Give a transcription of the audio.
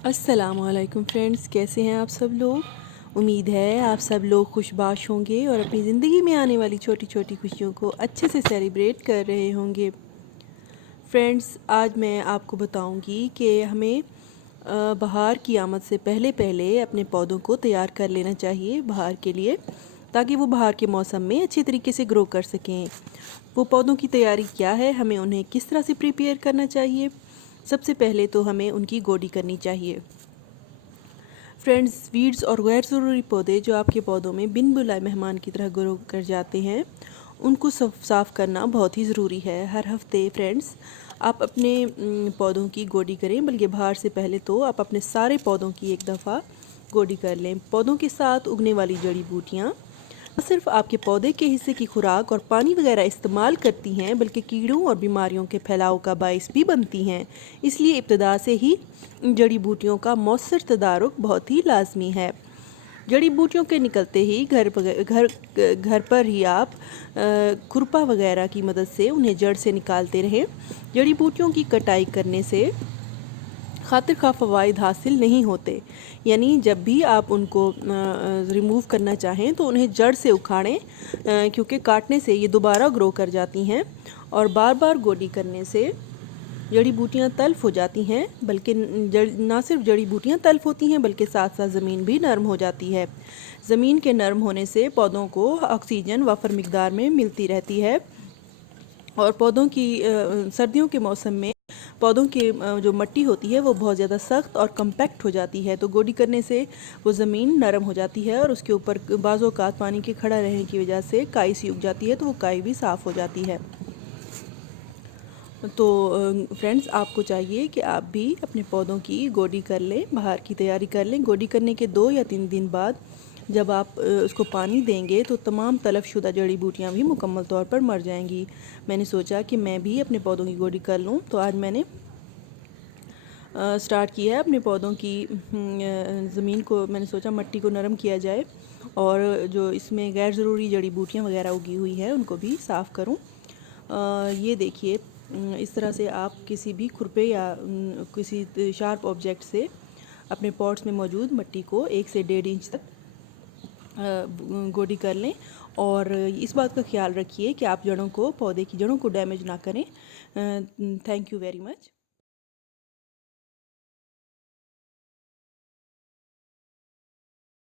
अस्सलामुअलैकुम फ्रेंड्स, कैसे हैं आप सब लोग। उम्मीद है आप सब लोग खुशबाश होंगे और अपनी ज़िंदगी में आने वाली छोटी छोटी खुशियों को अच्छे से सेलिब्रेट कर रहे होंगे। फ्रेंड्स, आज मैं आपको बताऊंगी कि हमें बहार की आमद से पहले पहले अपने पौधों को तैयार कर लेना चाहिए बहार के लिए, ताकि वो बहार के मौसम में अच्छी तरीके से ग्रो कर सकें। वो पौधों की तैयारी क्या है, हमें उन्हें किस तरह से प्रिपेयर करना चाहिए। सबसे पहले तो हमें उनकी गोडी करनी चाहिए। फ्रेंड्स, वीड्स और गैर ज़रूरी पौधे जो आपके पौधों में बिन बुलाए मेहमान की तरह ग्रो कर जाते हैं, उनको साफ़ करना बहुत ही ज़रूरी है। हर हफ्ते फ्रेंड्स, आप अपने पौधों की गोडी करें, बल्कि बाहर से पहले तो आप अपने सारे पौधों की एक दफ़ा गोडी कर लें। पौधों के साथ उगने वाली जड़ी बूटियाँ न सिर्फ आपके पौधे के हिस्से की खुराक और पानी वगैरह इस्तेमाल करती हैं, बल्कि कीड़ों और बीमारियों के फैलाव का बायस भी बनती हैं। इसलिए इब्तदा से ही जड़ी बूटियों का मौसर तदारुक बहुत ही लाजमी है। जड़ी बूटियों के निकलते ही घर पर ही आप खुरपा वगैरह की मदद से उन्हें जड़ से निकालते रहें। जड़ी बूटियों की कटाई करने से खातिर खा फ़वाइद हासिल नहीं होते, यानी जब भी आप उनको रिमूव करना चाहें तो उन्हें जड़ से उखाड़ें, क्योंकि काटने से ये दोबारा ग्रो कर जाती हैं और बार बार गोडी करने से जड़ी बूटियाँ तल्फ़ हो जाती हैं। बल्कि ना सिर्फ जड़ी बूटियाँ तल्फ़ होती हैं, बल्कि साथ साथ ज़मीन भी नरम हो जाती है। ज़मीन के नरम होने से पौधों को ऑक्सीजन वाफर मिकदार में मिलती रहती है और पौधों की सर्दियों के मौसम में पौधों की जो मिट्टी होती है वो बहुत ज़्यादा सख्त और कम्पैक्ट हो जाती है। तो गोडी करने से वो ज़मीन नरम हो जाती है और उसके ऊपर बाज़ औक़ात पानी के खड़ा रहने की वजह से काई सी उग जाती है, तो वो काई भी साफ़ हो जाती है। तो फ्रेंड्स, आपको चाहिए कि आप भी अपने पौधों की गोडी कर लें, बहार की तैयारी कर लें। गोडी करने के 2 या 3 दिन बाद जब आप उसको पानी देंगे तो तमाम तलफ़शुदा जड़ी बूटियाँ भी मुकम्मल तौर पर मर जाएंगी। मैंने सोचा कि मैं भी अपने पौधों की गोडी कर लूँ, तो आज मैंने स्टार्ट किया है अपने पौधों की ज़मीन को। मैंने सोचा मिट्टी को नरम किया जाए और जो इसमें गैर ज़रूरी जड़ी बूटियाँ वगैरह उगी हुई हैं उनको भी साफ़ करूँ। ये देखिए, इस तरह से आप किसी भी खुरपे या किसी शार्प ऑब्जेक्ट से अपने पॉट्स में मौजूद मिट्टी को 1 से 1.5 इंच तक गोडी कर लें। और इस बात का ख्याल रखिए कि आप जड़ों को, पौधे की जड़ों को डैमेज ना करें। Thank you very much.